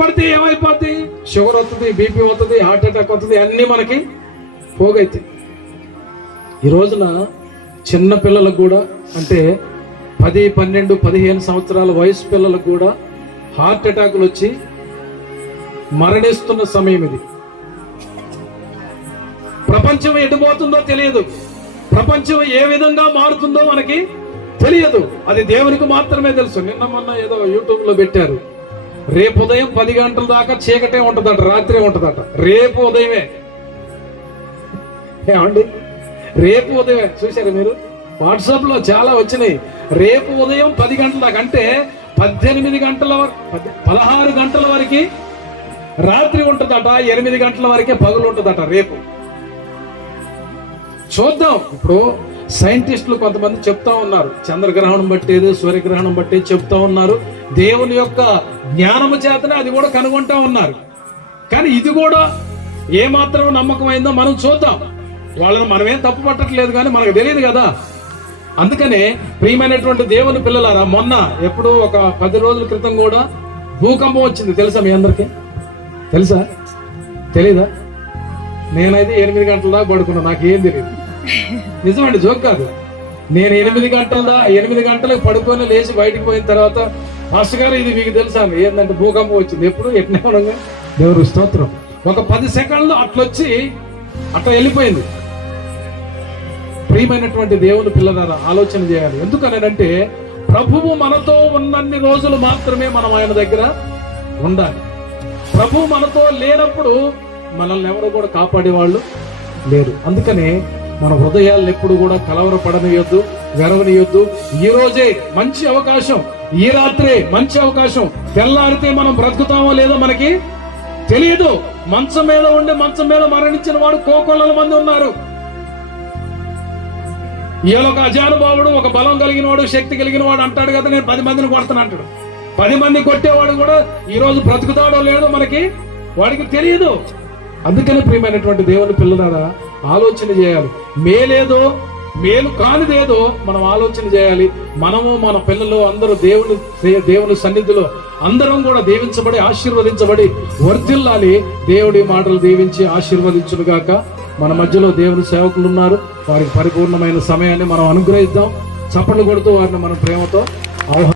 పడితే ఏమైపోద్ది? షుగర్ వస్తుంది బీపీ వస్తుంది హార్ట్ అటాక్ వస్తుంది అన్నీ మనకి పోగైతాయి ఈ రోజున చిన్న పిల్లలకు కూడా అంటే పది పన్నెండు పదిహేను సంవత్సరాల వయసు పిల్లలకు కూడా హార్ట్ అటాకులు వచ్చి మరణిస్తున్న సమయం ఇది. ప్రపంచం ఎటుపోతుందో తెలియదు. ప్రపంచం ఏ విధంగా మారుతుందో మనకి తెలియదు. అది దేవునికి మాత్రమే తెలుసు. నిన్న మొన్న ఏదో యూట్యూబ్లో పెట్టారు. రేపు ఉదయం పది గంటల దాకా చీకటే ఉంటుందట రాత్రే ఉంటుందట. రేపు ఉదయమే. ఏమండి? రేపు ఉదయమే. చూశారు మీరు? వాట్సాప్లో చాలా వచ్చినాయి. రేపు ఉదయం పది గంటల దాకా అంటే పద్దెనిమిది గంటల వరకు పదహారు గంటల వరకు రాత్రి ఉంటుందట ఎనిమిది గంటల వరకే పగులు ఉంటుందట రేపు. చూద్దాం. ఇప్పుడు సైంటిస్టులు కొంతమంది చెప్తా ఉన్నారు. చంద్రగ్రహణం బట్టేది సూర్యగ్రహణం బట్టి చెప్తా ఉన్నారు. దేవుని యొక్క జ్ఞానము చేతనే అది కూడా కనుగొంటా ఉన్నారు. కానీ ఇది కూడా ఏమాత్రం నమ్మకమైందో మనం చూద్దాం. వాళ్ళని మనమేం తప్పు పట్టట్లేదు కానీ మనకు తెలియదు కదా. అందుకనే ప్రియమైనటువంటి దేవుని పిల్లలారా మొన్న ఎప్పుడు ఒక పది రోజుల క్రితం కూడా భూకంపం వచ్చింది. తెలుసా మీ అందరికీ? తెలుసా? తెలీదా? నేనైతే ఎనిమిది గంటల దాకా పడుకున్నా. ఏం తెలియదు నిజమండి జోక్ కాదు. నేను ఎనిమిది గంటలదా ఎనిమిది గంటలకు పడుకొని లేచి బయటికి పోయిన తర్వాత మాస్టర్ గారు ఇది మీకు తెలుసా ఏంటంటే భూకంపం వచ్చింది. ఎప్పుడు ఎట్లా దేవుడు స్తోత్రం. ఒక పది సెకండ్లు అట్లొచ్చి అట్లా వెళ్ళిపోయింది. ప్రియమైనటువంటి దేవుని పిల్లలారా ఆలోచన చేయాలి. ఎందుకనంటే ప్రభువు మనతో ఉన్నన్ని రోజులు మాత్రమే మనం ఆయన దగ్గర ఉండాలి. ప్రభు మనతో లేనప్పుడు మనల్ని ఎవరు కూడా కాపాడేవాళ్ళు లేరు. అందుకనే మన హృదయాలను ఎప్పుడు కూడా కలవరపడనియొద్దు వెరవనియొద్దు. ఈ రోజే మంచి అవకాశం ఈ రాత్రే మంచి అవకాశం. తెల్లారితే మనం బ్రతుకుతామో లేదో మనకి తెలియదు. మంచం మీద ఉండి మంచం మీద మరణించిన వాడు కోకొల్లల మంది ఉన్నారు. ఈయన ఒక అజానుభావుడు ఒక బలం కలిగిన వాడు శక్తి కలిగిన వాడు అంటాడు కదా నేను పది మందిని కొడతాను అంటాడు. పది మంది కొట్టేవాడు కూడా ఈ రోజు బ్రతుకుతాడో లేదో మనకి వాడికి తెలియదు. అందుకని ప్రియమైనటువంటి దేవుని పిల్లలారా ఆలోచన చేయాలి. మేలేదో మేలు కానిదేదో మనం ఆలోచన చేయాలి. మనము మన పిల్లలు అందరూ దేవుని దేవుని సన్నిధిలో అందరం కూడా దీవించబడి ఆశీర్వదించబడి వర్ధిల్లాలి. దేవుడి మాటలు దీవించి ఆశీర్వదించునుగాక. మన మధ్యలో దేవుని సేవకులు ఉన్నారు. వారికి పరిపూర్ణమైన సమయాన్ని మనం అనుగ్రహిద్దాం. చప్పట్లు కొడుతూ వారిని మనం ప్రేమతో ఆహ్వానిద్దాం